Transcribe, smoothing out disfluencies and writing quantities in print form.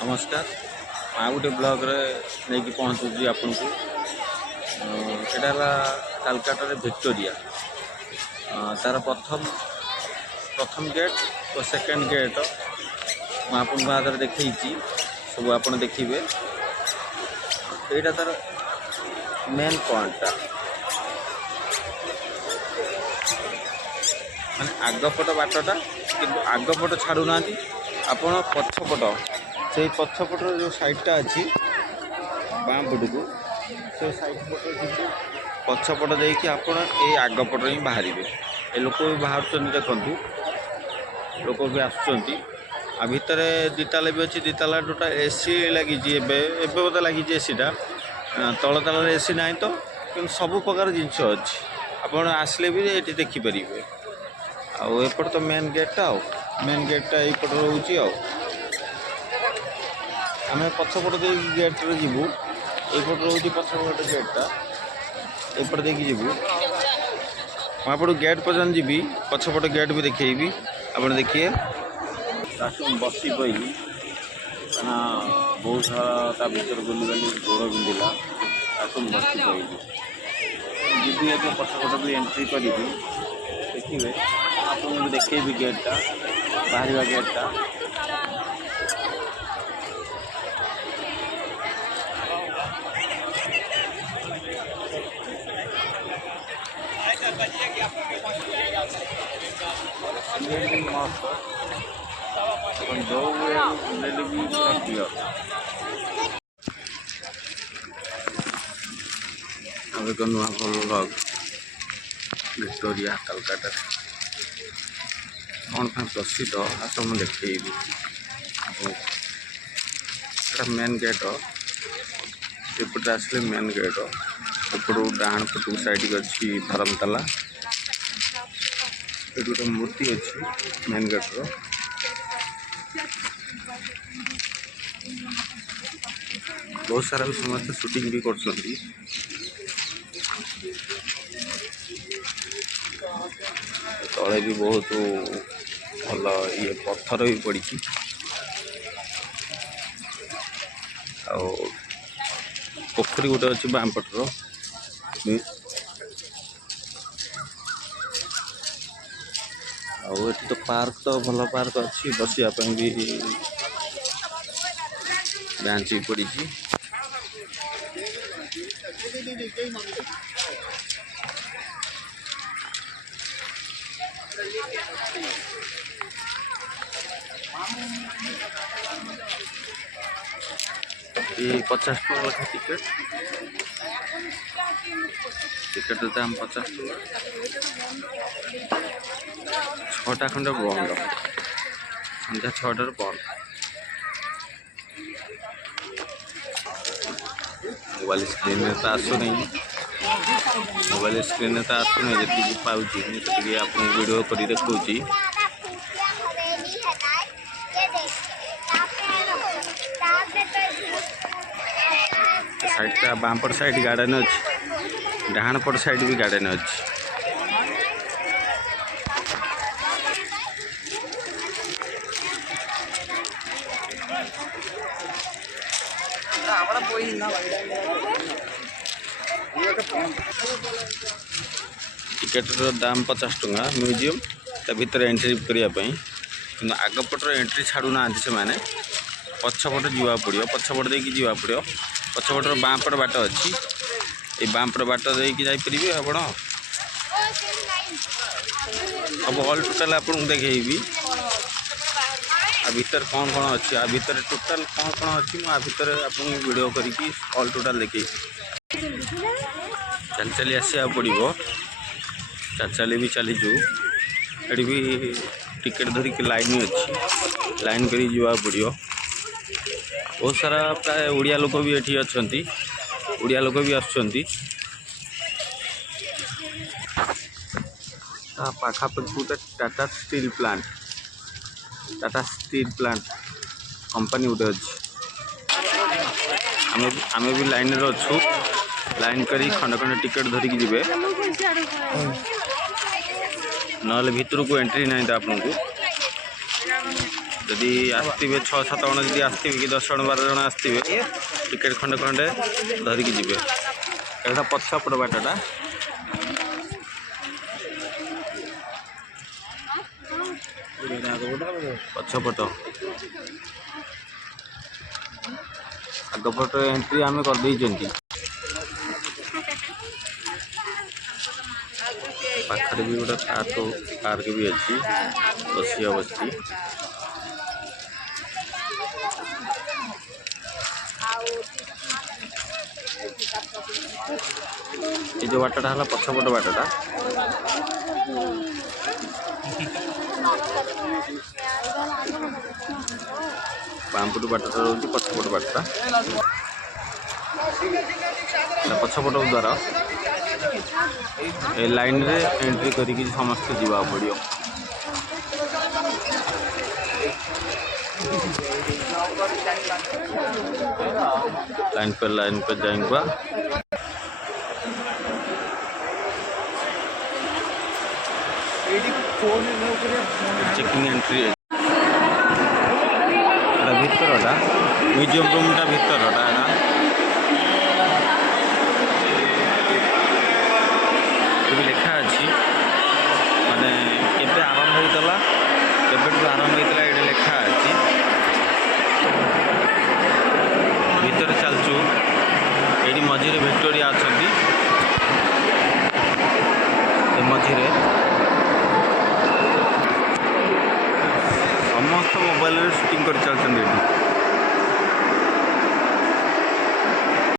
नमस्कार आ गोटे ब्लॉग रे नहीं कि पहुँचुची आपन को यहाँ कलकाता विक्टोरिया तार प्रथम गेट और सेकेंड गेट मुझे आपन आगे देखी सब आप देखिए यहाँ तार मेन पॉइंटा माने आगपट बाटटा कि आगपट छाड़ूना आपण पछपट से पछपट जो साइडटा अच्छी बाँ पट को से साइड पट जी पछपट देखिए आपण ये आगपट ही बाहर ए लोक भी बाहर देखु लोक भी आसुँच आ भितर दिताला भी अच्छी दिताला टोटा एसी लगी बोधे लगी एसीटा तल तल एसी ना तो कि सब प्रकार जिनस अच्छी आप आसले भी ये देखिपारे आउट तो मेन गेटा मेन गेटा यपट रोचे आम पछपट दे गेट रे जीवु यपट रोचे पछपट गेटा यपट देखिए जीवु आप गेट पर्यटन जी पछपट गेट भी देखी आप देखिए बस पड़ी बहुत सारा भर बुलगली गोड़ बिंदिला बस पड़ी जी पछपट भी एंट्री करी देखिए आपको देखेबी गेटा बाहर गेटा मस्त जो भी अब नुआ ब्लॉग विक्टोरिया कलकाता कौन प्रसिद्ध आस मुझे देखी मेन गेट एपटे आसले मेन गेट एपट डाण पट साइड अच्छी धर्मताला ये गोटे मूर्ति अच्छी मेन गेट रो बहुत सारा भी समस्त शूटिंग भी कर तले भी बहुत भल ये पत्थर भी पड़ी पोखरी गोटे अच्छी बामपटर ये तो पार्क तो भल पार्क अच्छी बसापी भी बेंच भी पड़ी ये 50 टका लखा टिकेट दाम 50 टका 6टा खंडे बंद संध्या 6टार बंद मोबाइल स्क्रीन में तो आसुनी मोबाइल स्क्रीन में तो आसुनी जी पाँच आप वीडियो कर देखी साइडटा बामपट साइड गार्डन अच्छी डाण पट साइड भी गार्डन अच्छी टिकेट दाम 50 टका म्यूजियम ता भीतर एंट्री करने कि आगपटर एंट्री छाड़ू ना से मैंने पछपट जीवा पड़ो पछपट देकी जीवा पड़ो पछपटर बाँपट बाट अच्छी ये बाँपट बाट देकी जापरि आपण अब ऑल टोटाल आपको देखी आ भीतर कौन कौन अच्छी आ भीतर टोटाल कौन कौन अच्छी मुझे भीतर आपको वीडियो करके ऑल टोटाल देखे चल चली आसा पड़ो चल चली भी चलीचु ये भी टिकेट धरिक लाइन अच्छी लाइन कर पड़ो बहुत सारा प्राय ओडिया लोक भी ये अच्छा ओडिया लोक भी आसुँच पाखापाखि गोटे टाटा स्टील प्लांट कंपनी गोटे अच्छी आमे भी लाइन रे अच्छु लाइन करी खंड खंड टिकेट धरिक जीवे ना भीतर को एंट्री ना आपको जदि आसवे 6-7 जन जदि आसवे कि 10 जन 12 जन आसवे टिकेट खंडे खंडे धरिकी जी एटा पछपट बाटटा पछपट आगपट एंट्री आम कर पाखे भी गोटे पार्क भी अच्छी बसी बसी ये जो बाटटा है पछपट बाटटा बामपट बाटटा रोच पछपट बाटटा पछपट द्वारा ए लाइन रे एंट्री करिकी समस्त जीवा पड़ियो लाइन पे जाएंगे चेकिंग एंट्री भितरटा म्यूजियम रूमटा भितरटा भी लिखा अच्छी माने केबे आरंभ होइतला केबेठू आरंभ होइतला ये लिखा अच्छी भीतर चलचु ये मझे विक्टोरिया अच्छा मझे समस्त मोबाइल शूटिंग कर चलते।